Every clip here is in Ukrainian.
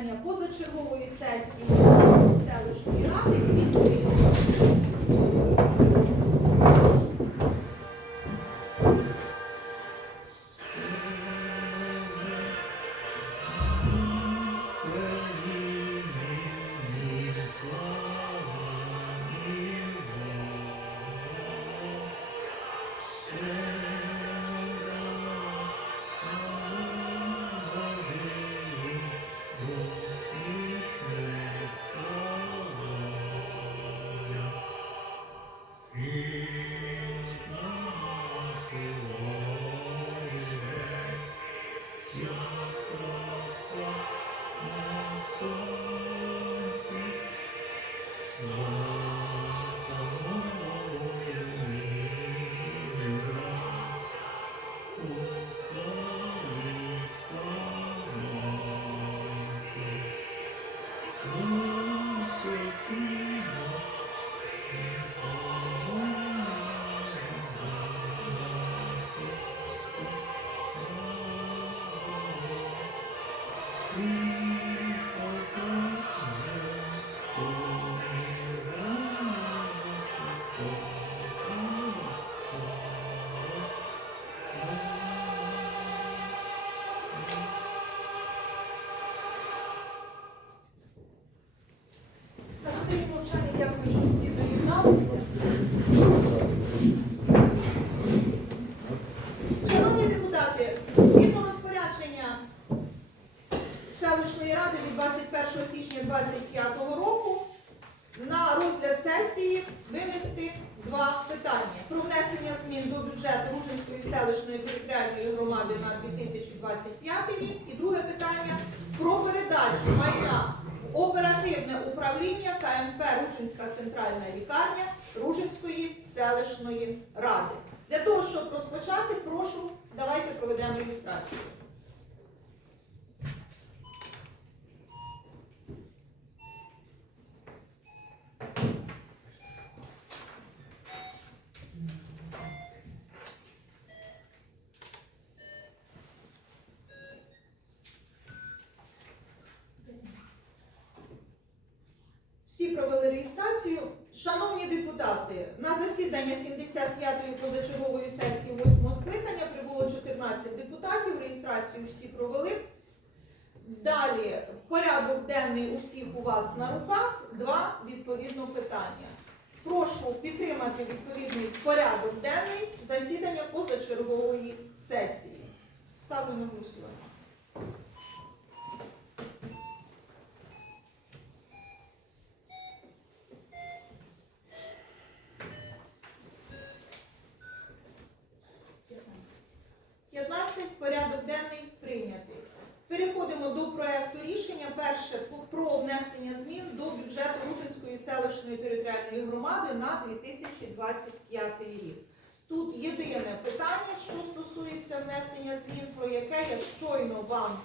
засідання позачергової сесії селищної ради. Селищної ради від 21 січня 2025 року на розгляд сесії винести два питання про внесення змін до бюджету Ружинської селищної територіальної громади на 2025 рік. І друге питання про передачу майна в оперативне управління КМП Ружинська центральна лікарня Ружинської селищної ради. Для того, щоб розпочати, прошу, давайте проведемо реєстрацію. Провели реєстрацію. Шановні депутати, на засідання 75-ї позачергової сесії 8 скликання прибуло 14 депутатів. Реєстрацію всі провели. Далі порядок денний усіх у вас на руках. Два відповідно питання. Прошу підтримати відповідний порядок денний засідання позачергової сесії. Ставлю на голосування. – 15. Порядок денний прийнятий. Переходимо до проекту рішення. Перше про внесення змін до бюджету Ружинської селищної територіальної громади на 2025 рік. Тут єдине питання, що стосується внесення змін, про яке я щойно вам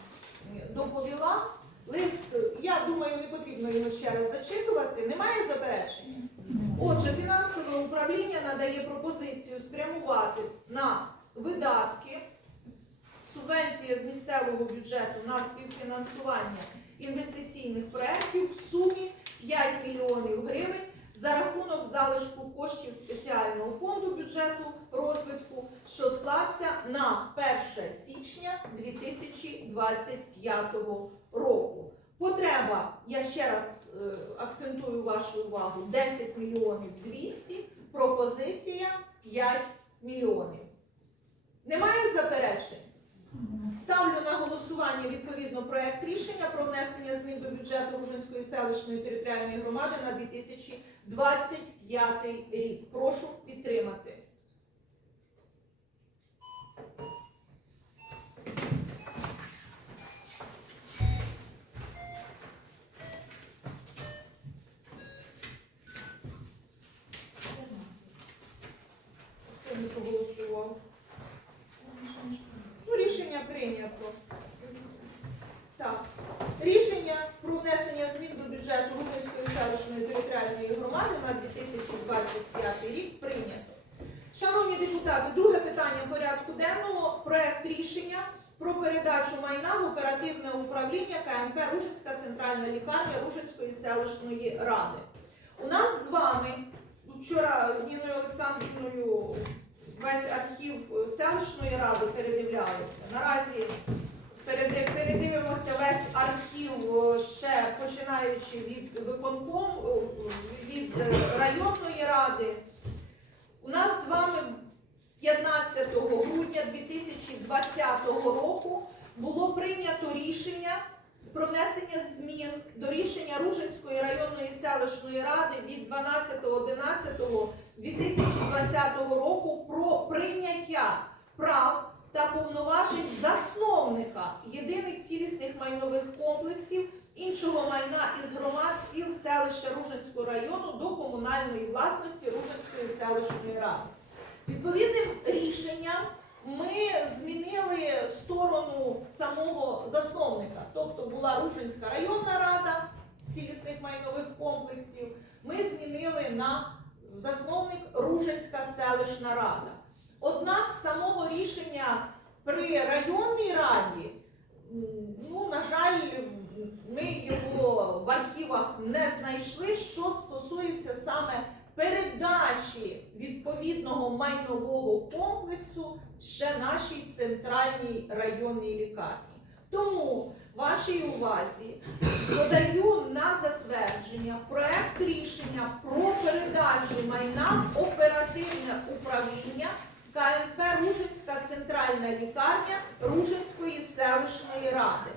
доповіла. Лист, я думаю, не потрібно його ще раз зачитувати. Немає заперечень? Отже, фінансове управління надає пропозицію спрямувати на видатки субвенція з місцевого бюджету на співфінансування інвестиційних проєктів в сумі 5 мільйонів гривень за рахунок залишку коштів спеціального фонду бюджету розвитку, що склався на 1 січня 2025 року. Потреба, я ще раз е, акцентую вашу увагу, 10 мільйонів 200, пропозиція 5 мільйонів. Немає заперечень? Ставлю на голосування відповідно проект рішення про внесення змін до бюджету Ружинської селищної територіальної громади на 2025 рік. Прошу підтримати. Бюджету Румунської селищної територіальної громади на 2025 рік прийнято. Шановні депутати, друге питання порядку денного проект рішення про передачу майна в оперативне управління КМП Ружицька центральна лікарня Ружицької селищної ради. У нас з вами вчора з Ніною Олександрівною весь архів селищної ради передивлялися. Наразі передивимося весь архів ще починаючи від виконком, від е, районної ради. У нас з вами 15 грудня 2020 року було прийнято рішення про внесення змін до рішення Ружинської районної селищної ради від 12.11.2020 року про прийняття прав та повноважень засновника єдиних цілісних майнових комплексів іншого майна із громад сіл селища Ружинського району до комунальної власності Ружинської селищної ради. Відповідним рішенням ми змінили сторону самого засновника, тобто була Ружинська районна рада цілісних майнових комплексів. Ми змінили на засновник Ружинська селищна рада. Однак самого рішення при районній раді, ну, на жаль, ми його в архівах не знайшли, що стосується саме передачі відповідного майнового комплексу ще нашій центральній районній лікарні. Тому вашій увазі додаю на затвердження проект рішення про передачу майна в оперативне управління КНП Ружинська центральна лікарня Ружинської селищної ради.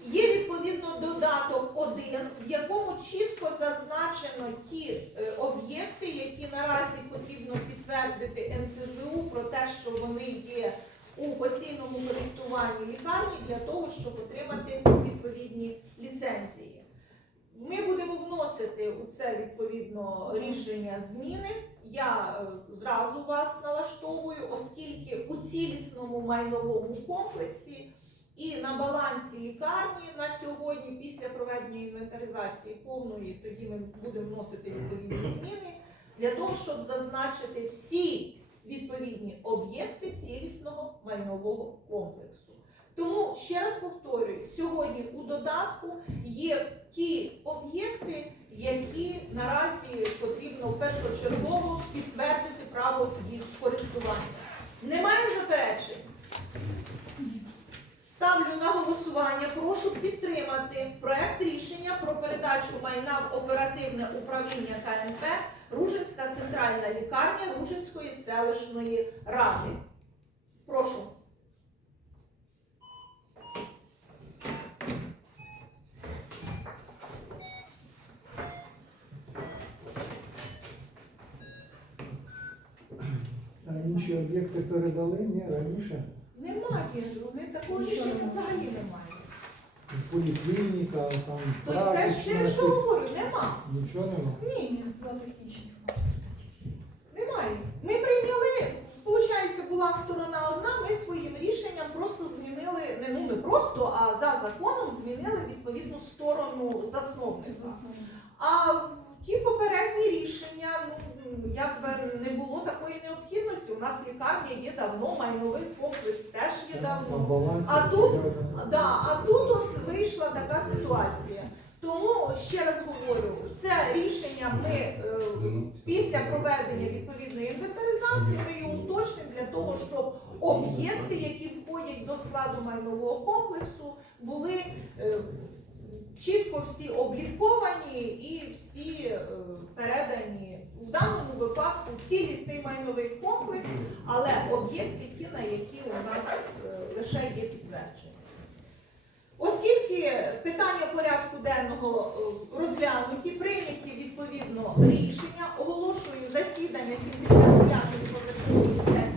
Є відповідно додаток 1, в якому чітко зазначено ті е, об'єкти, які наразі потрібно підтвердити НСЗУ про те, що вони є у постійному користуванні лікарні для того, щоб отримати відповідні ліцензії. Ми будемо вносити у це відповідно рішення зміни. Я е, зразу вас налаштовую, оскільки у цілісному майновому комплексі і на балансі лікарні на сьогодні, після проведення інвентаризації повної, тоді ми будемо вносити відповідні зміни для того, щоб зазначити всі відповідні об'єкти цілісного майнового комплексу. Тому ще раз повторюю, сьогодні у додатку є ті об'єкти, які наразі потрібно першочергово підтвердити право їх користування. Немає заперечень? Ставлю на голосування. Прошу підтримати проект рішення про передачу майна в оперативне управління КНП Ружинська центральна лікарня Ружинської селищної ради. Прошу. А інші об'єкти передали? Ні, раніше. Немає, ми такого рішення взагалі немає. Поліклініка, там То це ж через що говорю, нема. Нічого нема. Ні, ні, немає. Ми прийняли, виходить, була сторона одна, ми своїм рішенням просто змінили, не ну не просто, а за законом змінили відповідну сторону засновника. А ті попередні рішення, ну якби не було такої необхідності. У нас лікарня є давно, майновий комплекс теж є давно. А тут- Да, а тут от вийшла така ситуація. Тому ще раз говорю, це рішення ми е, після проведення відповідної інвентаризації ми його уточнимо для того, щоб об'єкти, які входять до складу майнового комплексу, були е, чітко всі обліковані і всі е, передані в даному випадку цілісний майновий комплекс, але об'єкти ті, на які у нас е, лише є підтвердження. Оскільки питання порядку денного е, розглянуті, прийняті відповідно рішення, оголошую засідання 75-ї позачергової сесії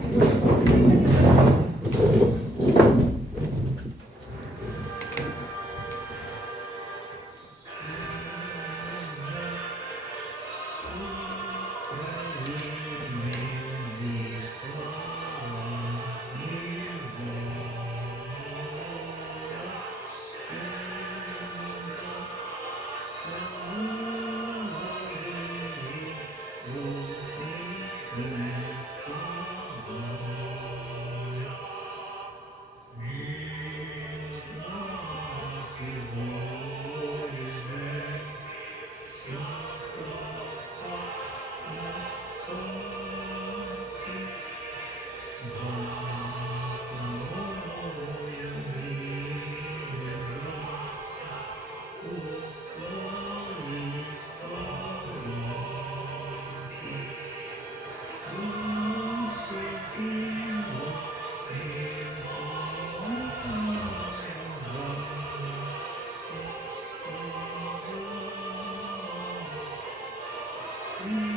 Mm.